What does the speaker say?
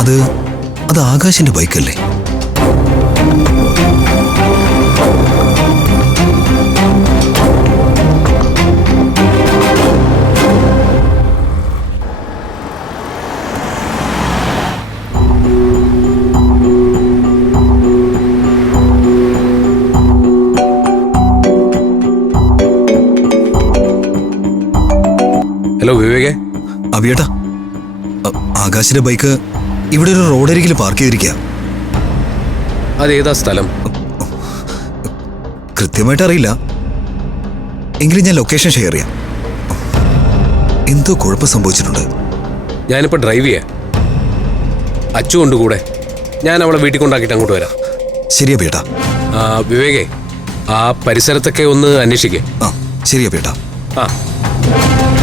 അത് അത് ആകാശിന്റെ ബൈക്കല്ലേ? Hello വിവേകേ. അവിയേട്ടാ, ആകാശിന്റെ bike ഇവിടെ ഒരു റോഡരികിൽ പാർക്ക് ചെയ്തിരിക്കുക. അതേതാ സ്ഥലം? കൃത്യമായിട്ട് അറിയില്ല, എങ്കിലും ഞാൻ ലൊക്കേഷൻ ഷെയർ ചെയ്യാം. എന്തോ കുഴപ്പം സംഭവിച്ചിട്ടുണ്ട്. ഞാനിപ്പോൾ ഡ്രൈവ് ചെയ്യാം. അച്ചു കൊണ്ട് കൂടെ. ഞാൻ അവളെ വീട്ടിൽ കൊണ്ടാക്കിയിട്ട് അങ്ങോട്ട് വരാം. ശരിയാ ബേട്ടാ. വിവേകേ, ആ പരിസരത്തൊക്കെ ഒന്ന് അന്വേഷിക്കേ. ശരിയാ ബേട്ടാ. ആ